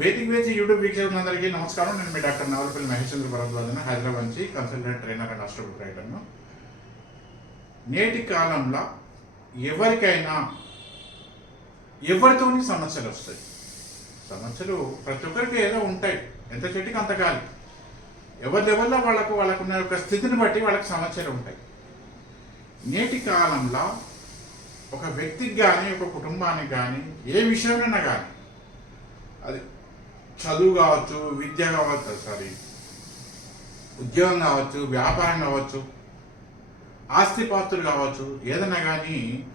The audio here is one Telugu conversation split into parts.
వేదిక వేచి యూట్యూబ్ వీక్షకులందరికీ నమస్కారం. నేను మీ డాక్టర్ నవలపల్లి మహేశ్వర భరద్వాజన్ హైదరాబాద్ నుంచి consultant trainer and astro book రైటర్ను. నేటి కాలంలో ఎవరికైనా ఎవరితోని సమస్యలు వస్తాయి? సమస్యలు ప్రతి ఒక్కరికి ఏదో ఉంటాయి. ఎంత చెట్టుకి అంత కాలి ఎవరి లెవెల్లో వాళ్ళకు వాళ్ళకున్న యొక్క స్థితిని బట్టి వాళ్ళకి సమస్యలు ఉంటాయి. నేటి కాలంలో ఒక వ్యక్తికి కానీ ఒక కుటుంబానికి కానీ ఏ విషయంలోనైనా కానీ అది చదువు కావచ్చు విద్య కావచ్చు సారీ ఉద్యోగం కావచ్చు వ్యాపారం కావచ్చు ఆస్తిపాస్తులు కావచ్చు ఏదైనా కానీ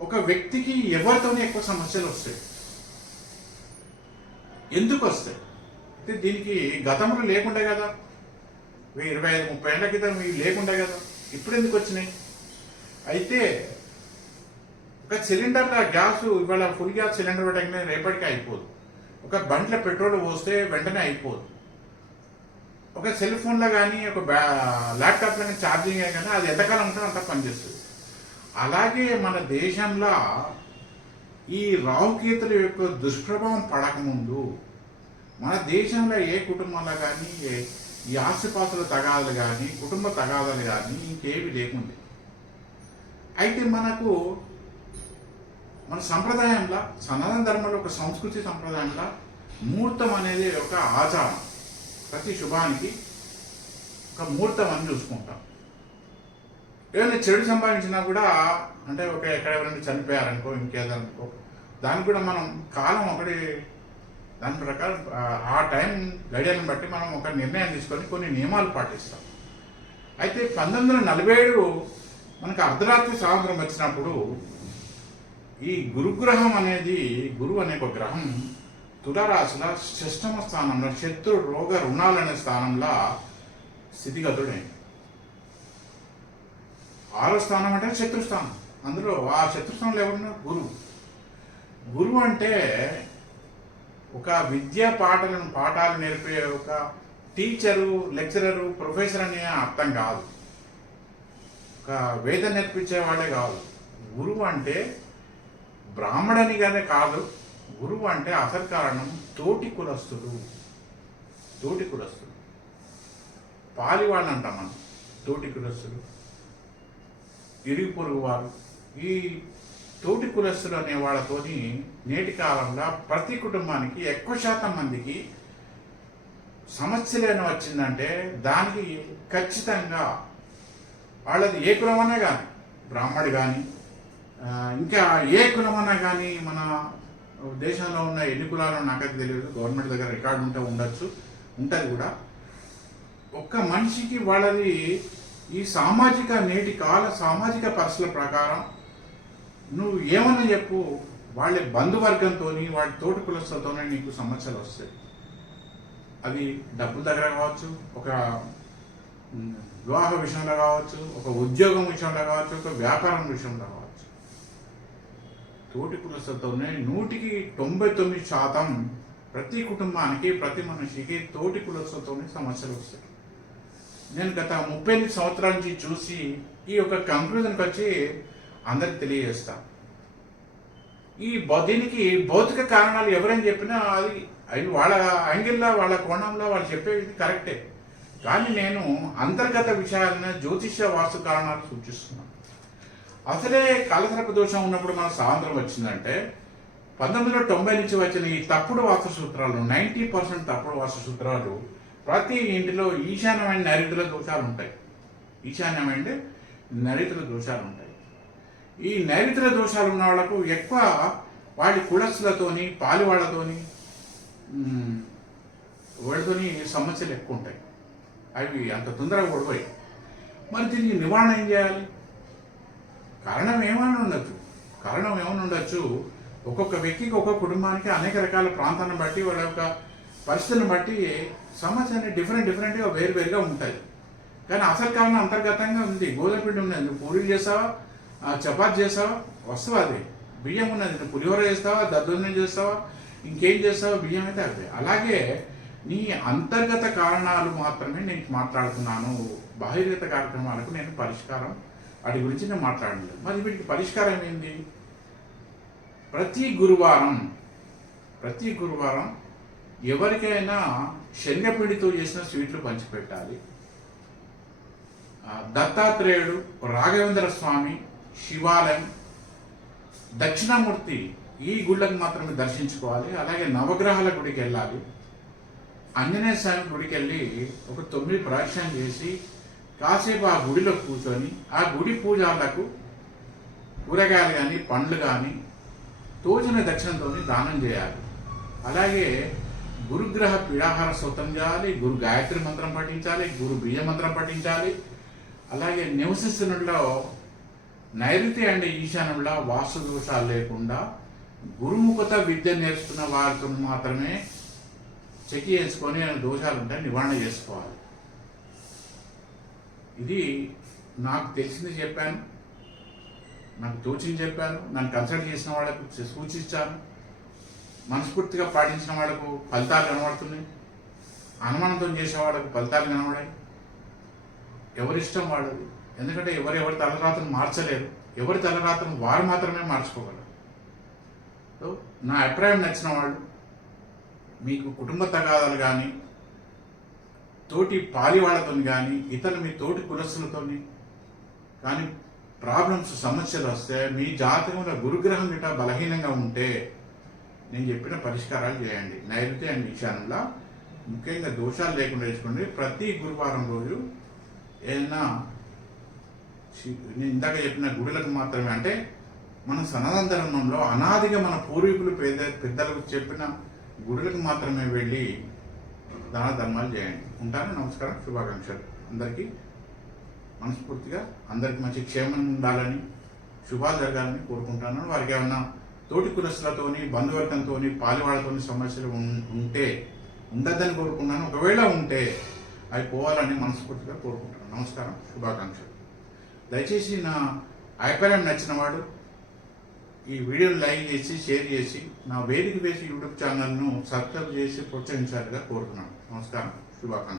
ఒక వ్యక్తికి ఎవరితోనే ఎక్కువ సమస్యలు వస్తాయి. ఎందుకు వస్తాయి? అంటే దీనికి గతంలో లేకుండే కదా. ఇరవై ఐదు ముప్పై ఏళ్ళ క్రితం ఇవి లేకుండే కదా. ఇప్పుడు ఎందుకు వచ్చినాయి? అయితే ఒక సిలిండర్ గ్యాస్ ఇవాళ ఫుల్ గ్యాస్ సిలిండర్ పెట్టగానే రేపటికి అయిపోదు. ఒక బండ్ల పెట్రోల్ పోస్తే వెంటనే అయిపోదు. ఒక సెల్ ఫోన్లో కానీ ఒక బ్యా ల్యాప్టాప్లో కానీ ఛార్జింగ్ కానీ అది ఎంతకాలం ఉంటుందో అంత పనిచేస్తుంది అలాగే మన దేశంలో ఈ రావుకేతుల యొక్క దుష్ప్రభావం పడకముందు మన దేశంలో ఏ కుటుంబంలో కానీ ఈ ఆస్తిపాస్తుల తగాదాలు కానీ కుటుంబ తగాదాలు కానీ ఇంకేవి లేకుండే. అయితే మనకు మన సంప్రదాయంలో సనాతన ధర్మంలో ఒక సంస్కృతి సంప్రదాయంలో ముహూర్తం అనేది ఒక ఆచారం. ప్రతి శుభానికి ఒక ముహూర్తం అని చూసుకుంటాం. ఏదైనా చెడు సంపాదించినా కూడా అంటే ఒక ఎక్కడ ఎవరైనా చనిపోయారనుకో ఇంకేదనుకో దానికి కూడా మనం కాలం ఒకటి దాని ప్రకారం ఆ, టైం గడియలను బట్టి మనం ఒక నిర్ణయం తీసుకొని కొన్ని నియమాలు పాటిస్తాం. అయితే పంతొమ్మిది వందల నలభై ఏడు మనకు అర్ధరాత్రి సాయంత్రం వచ్చినప్పుడు ఈ గురుగ్రహం అనేది గురువు అనే ఒక గ్రహం తులారాశిలో షష్టమ స్థానంలో శత్రు రోగ రుణాలనే స్థానంలో స్థితిగతుడైంది ఆరో స్థానం అంటే శత్రుస్థానం అందులో ఆ శత్రుస్థానంలో ఎవరున్నా? గురువు గురువు అంటే ఒక విద్యా పాటలను పాఠాలు నేర్పే ఒక టీచరు లెక్చరరు ప్రొఫెసర్ అనే అర్థం కాదు. ఒక వేద నేర్పించే వాడే కాదు. గురువు అంటే బ్రాహ్మణనిగానే కాదు గురువు అంటే అసలు కారణం తోటి కులస్తుడు. తోటి కులస్తుడు. పాలి వాళ్ళు అంటాం మనం తోటి కులస్తుడు. ఇరుగు పొరుగు వారు. ఈ తోటి కులస్తులు అనే వాళ్ళతోని నేటి కాలంలో ప్రతి కుటుంబానికి ఎక్కువ శాతం మందికి సమస్యలేని వచ్చిందంటే దానికి ఖచ్చితంగా వాళ్ళది ఏ కులమనే కానీ బ్రాహ్మడు కానీ ఇంకా ఏ కులమన్నా కానీ మన దేశంలో ఉన్న ఎన్ని కులాలు నాకైతే తెలియదు. గవర్నమెంట్ దగ్గర రికార్డు ఉంటే ఉండొచ్చు. ఉంటుంది కూడా. ఒక్క మనిషికి వాళ్ళది ఈ సామాజిక నేటి కాల సామాజిక పరిస్థితుల ప్రకారం నువ్వు ఏమన్నా చెప్పు వాళ్ళ బంధువర్గంతో వాళ్ళ తోటి కులస్తులతోనే నీకు సమస్యలు వస్తాయి. అది డబ్బుల దగ్గర కావచ్చు ఒక వివాహ విషయంలో కావచ్చు ఒక ఉద్యోగం విషయంలో కావచ్చు ఒక వ్యాపారం విషయంలో కావచ్చు. తోటి కులస్తులతోనే నూటికి తొంభై తొమ్మిది శాతం ప్రతి కుటుంబానికి ప్రతి మనిషికి తోటి కులస్తులతోనే సమస్యలు వస్తాయి. నేను గత ముప్పై ఎనిమిది సంవత్సరాల నుంచి చూసి ఈ యొక్క కంక్లూజన్కి వచ్చి అందరికి తెలియజేస్తా. ఈ దీనికి భౌతిక కారణాలు ఎవరైనా చెప్పినా అది అవి వాళ్ళ యాంగిల్లో వాళ్ళ కోణంలో వాళ్ళు చెప్పేది కరెక్టే. కానీ నేను అంతర్గత విషయాలను జ్యోతిష్య వాస్తు కారణాలు సూచిస్తున్నాను. అసలే కాలసర్ప దోషం ఉన్నప్పుడు మన సాయంత్రం వచ్చిందంటే పంతొమ్మిది వందల తొంభై నుంచి వచ్చిన ఈ తప్పుడు వాస్తు సూత్రాలు నైంటీ పర్సెంట్ తప్పుడు వాస్తు సూత్రాలు ప్రతి ఇంటిలో ఈశాన్యమైన నైరుతుల దోషాలు ఉంటాయి. ఈశాన్యమైన నైరుతుల దోషాలు ఉంటాయి. ఈ నైరుతుల దోషాలు ఉన్న వాళ్ళకు ఎక్కువ వాళ్ళ కులస్తులతోని పాలివాళ్ళతోని వాళ్ళతోని సమస్యలు ఎక్కువ ఉంటాయి. అవి అంత తొందరగా ఓడిపోయి మరి దీనికి నివారణ ఏం చేయాలి? కారణం ఏమైనా ఉండొచ్చు? కారణం ఏమైనా ఉండొచ్చు? ఒక్కొక్క వ్యక్తికి ఒక్కొక్క కుటుంబానికి అనేక రకాల ప్రాంతాన్ని బట్టి వాళ్ళ యొక్క పరిస్థితులను బట్టి సమస్యలు డిఫరెంట్ డిఫరెంట్గా వేరువేరుగా ఉంటాయి. కానీ అసలు కారణం అంతర్గతంగా ఉంది. గోధుమ పిండి ఉన్నది. నువ్వు పూరీలు చేస్తావా? చపాతి చేస్తావా? వస్తావా అది? బియ్యం ఉన్నది. నువ్వు పులిహోర చేస్తావా? దద్దోజనం చేస్తావా? ఇంకేం చేస్తావా? బియ్యం అయితే అవి. అలాగే నీ అంతర్గత కారణాలు మాత్రమే నేను మాట్లాడుతున్నాను. బహిర్గత కార్యక్రమాలకు నేను పరిష్కారం వాటి గురించి నేను మాట్లాడలేదు. మరి వీటికి పరిష్కారం ఏంటి? ప్రతి గురువారం ప్రతి గురువారం ఎవరికైనా శనగపిండితో చేసిన స్వీట్లు పంచిపెట్టాలి. దత్తాత్రేయుడు రాఘవేంద్ర స్వామి శివాలయం దక్షిణామూర్తి ఈ గుళ్ళకు మాత్రమే దర్శించుకోవాలి. అలాగే నవగ్రహాల గుడికి వెళ్ళాలి. ఆంజనేయ స్వామి గుడికి వెళ్ళి ఒక తొమ్మిది ప్రదక్షిణ చేసి కాసేపు ఆ గుడిలో కూర్చొని ఆ గుడి పూజార్లకు కూరగాయలు కానీ పండ్లు కానీ తోచిన దక్షిణతో దానం చేయాలి. అలాగే గురుగ్రహ పీడాహార స్తోత్రం చేయాలి గురు గాయత్రి మంత్రం పఠించాలి గురు బీజ మంత్రం పఠించాలి. అలాగే నివసిస్తున్నట్లో నైరుతి అండ్ ఈశాన్యంలో వాస్తు దోషాలు లేకుండా గురుముఖత విద్య నేర్చుకున్న వారితో మాత్రమే చెక్ చేసుకొని దోషాలు ఉంటే నివారణ చేసుకోవాలి. ఇది నాకు తెలిసింది చెప్పాను. నాకు తోచింది చెప్పాను. నన్ను కన్సల్ట్ చేసిన వాళ్ళకు సూచించాను. మనస్ఫూర్తిగా పాటించిన వాళ్ళకు ఫలితాలు కనబడుతున్నాయి. అనుమానంతో చేసే వాళ్ళకు ఫలితాలు కనబడాయి. ఎవరిష్టం వాళ్ళది? ఎందుకంటే ఎవరు ఎవరి తలరాతను మార్చలేరు. ఎవరి తలరాతను వారు మాత్రమే మార్చుకోగలరు. నా అభిప్రాయం నచ్చిన వాళ్ళు మీకు కుటుంబ తగాదాలు కానీ తోటి పాలివాళ్ళతో కానీ ఇతను మీ తోటి కులస్తులతోని కానీ ప్రాబ్లమ్స్ సమస్యలు వస్తే మీ జాతకంలో గురుగ్రహం గిట బలహీనంగా ఉంటే నేను చెప్పిన పరిష్కారాలు చేయండి. నైరుతి అండ్ ఈశాన్యంలో ముఖ్యంగా దోషాలు లేకుండా చేసుకోండి. ప్రతి గురువారం రోజు ఏదైనా నేను ఇందాక చెప్పిన గుడులకు మాత్రమే అంటే మన సనాతన ధర్మంలో అనాదిగా మన పూర్వీకులు పెద్ద పెద్దలకు చెప్పిన గుడులకు మాత్రమే వెళ్ళి దాన ధర్మాలు చేయండి. ఉంటాను నమస్కారం. శుభాకాంక్షలు. అందరికీ మనస్ఫూర్తిగా అందరికి మంచి క్షేమం ఉండాలని శుభాలు జరగాలని కోరుకుంటాను. వారికి ఏమన్నా తోటి కులస్తులతోని బంధువర్గంతోని పాలివాళ్ళతోని సమస్యలు ఉంటే ఉండద్దని కోరుకున్నాను ఒకవేళ ఉంటే అవి పోవాలని మనస్ఫూర్తిగా కోరుకుంటాను. నమస్కారం. శుభాకాంక్షలు. దయచేసి నా అభిప్రాయం నచ్చిన వాడు ఈ వీడియోని లైక్ చేసి షేర్ చేసి నా వేదిక వేసి యూట్యూబ్ ఛానల్ను సబ్స్క్రైబ్ చేసి ప్రోత్సహించాలిగా కోరుతున్నాను. నమస్కారం. శుభాకాంక్షలు.